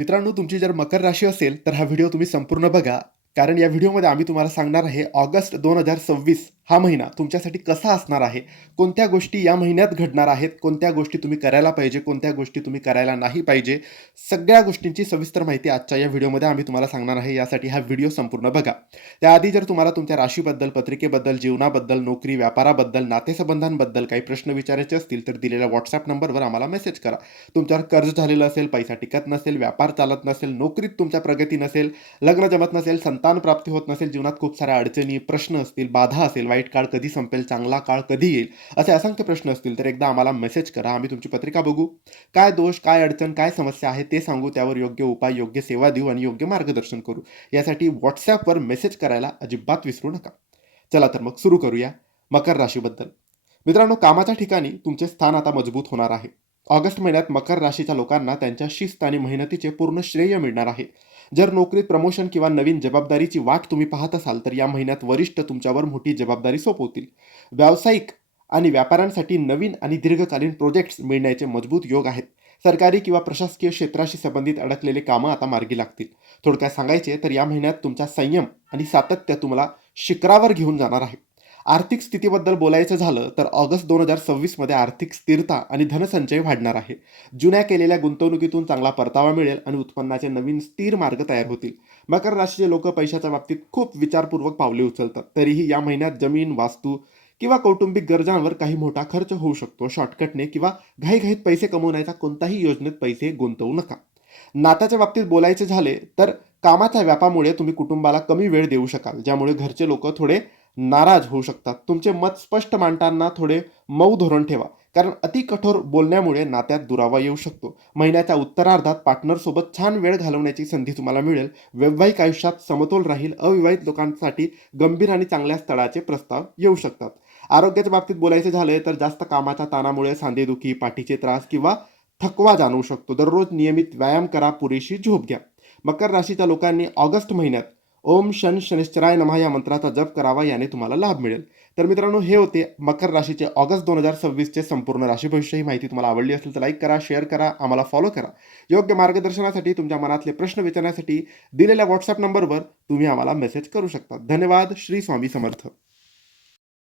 मित्रांनो, तुमची जर मकर राशी असेल, तर हा व्हिडिओ तुम्ही संपूर्ण बघा. कारण या व्हिडिओमध्ये आम्ही तुम्हाला सांगणार आहे, ऑगस्ट 2026 हा महिना तुमच्यासाठी कसा असणार आहे? कोणत्या गोष्टी या महिन्यात घडणार आहेत? कोणत्या गोष्टी तुम्ही करायला पाहिजे? कोणत्या गोष्टी तुम्ही करायला नाही पाहिजे? सगळ्या गोष्टींची सविस्तर माहिती आजच्या या व्हिडिओमध्ये आम्ही तुम्हाला सांगणार आहे. यासाठी हा व्हिडिओ संपूर्ण बघा. त्याआधी जर तुम्हाला तुमच्या राशीबद्दल, पत्रिकेबद्दल, जीवनाबद्दल, नोकरी, व्यापाराबद्दल, नातेसंबंधांबद्दल काही प्रश्न विचारायचे असतील, तर दिलेल्या WhatsApp नंबरवर आम्हाला मेसेज करा. तुमच्यावर कर्ज झालेलं असेल, पैसा टिकत नसेल, व्यापार चालत नसेल, नोकरीत तुमच्या प्रगती नसेल, लग्न जमत नसेल, संतान प्राप्ती होत नसेल, जीवनात खूप साऱ्या अडचणी, प्रश्न असतील, बाधा असेल, वाईट काळ कधी संपेल, चांगला काळ कधी येईल, असे असंख्य प्रश्न असतील, तर एकदा आम्हाला मेसेज करा. आम्ही तुमची पत्रिका बघू. काय दोष, काय अडचण, काय समस्या आहे ते सांगू. त्यावर योग्य उपाय, योग्य सेवा देऊ आणि योग्य मार्गदर्शन करू. यासाठी WhatsAppवर मेसेज करायला अजिबात विसरू नका. चला तर मग सुरू करूया मकर राशीबद्दल. मित्रांनो, कामाच्या ठिकाणी तुमचे स्थान आता मजबूत होणार आहे. ऑगस्ट महिन्यात मकर राशीच्या लोकांना त्यांच्या शिस्त आणि मेहनतीचे पूर्ण श्रेय मिळणार आहे. जर नोकरीत प्रमोशन किंवा नवीन जबाबदारीची वाट तुम्ही पाहत असाल, तर या महिन्यात वरिष्ठ तुमच्यावर मोठी जबाबदारी सोपवतील. व्यावसायिक आणि व्यापाऱ्यांसाठी नवीन आणि दीर्घकालीन प्रोजेक्ट्स मिळण्याचे मजबूत योग आहेत. सरकारी किंवा प्रशासकीय क्षेत्राशी संबंधित अडकलेले कामं आता मार्गी लागतील. थोडक्यात सांगायचे तर या महिन्यात तुमचा संयम आणि सातत्य तुम्हाला शिखरावर घेऊन जाणार आहे. आर्थिक स्थितीबद्दल बोलायचं झालं तर ऑगस्ट 2026 मध्ये आर्थिक स्थिरता आणि धनसंचय वाढणार आहे. जुन्या केलेल्या गुंतवणुकीतून चांगला परतावा मिळेल आणि उत्पन्नाचे नवीन स्थिर मार्ग तयार होतील. मकर राशीचे लोक पैशाच्या बाबतीत खूप विचारपूर्वक पावले उचलतात. तरीही या महिन्यात जमीन, वास्तू किंवा कौटुंबिक गरजांवर काही मोठा खर्च होऊ शकतो. शॉर्टकटने किंवा घाईघाईत पैसे कमवण्याच्या कोणत्याही योजनेत पैसे गुंतवू नका. नात्याच्या बाबतीत बोलायचे झाले तर कामाच्या व्यापामुळे तुम्ही कुटुंबाला कमी वेळ देऊ शकाल, ज्यामुळे घरचे लोक थोडे नाराज होऊ शकतात. तुमचे मत स्पष्ट मांडताना थोडे मऊ धोरण ठेवा, कारण अति कठोर बोलण्यामुळे नात्यात दुरावा येऊ शकतो. महिन्याच्या उत्तरार्धात पार्टनरसोबत छान वेळ घालवण्याची संधी तुम्हाला मिळेल. वैवाहिक आयुष्यात समतोल राहील. अविवाहित लोकांसाठी गंभीर आणि चांगल्या स्थळाचे प्रस्ताव येऊ शकतात. आरोग्याच्या बाबतीत बोलायचे झाले तर जास्त कामाच्या ताणामुळे सांधेदुखी, पाठीचे त्रास किंवा थकवा जाणवू शकतो. दररोज नियमित व्यायाम करा, पुरेशी झोप घ्या. मकर राशीच्या लोकांनी ऑगस्ट महिन्यात ओम शन शनिश्चराय नमः या मंत्राचा जप करावा, याने तुम्हाला लाभ मिळेल. तर मित्रांनो, हे होते मकर राशीचे ऑगस्ट 2026 चे संपूर्ण राशी भविष्य. ही माहिती तुम्हाला आवडली असेल तर लाईक करा, शेअर करा, आम्हाला फॉलो करा. योग्य मार्गदर्शनासाठी, तुमच्या मनातले प्रश्न विचारण्यासाठी दिलेल्या WhatsApp नंबरवर तुम्ही आम्हाला मेसेज करू शकता. धन्यवाद. श्री स्वामी समर्थ.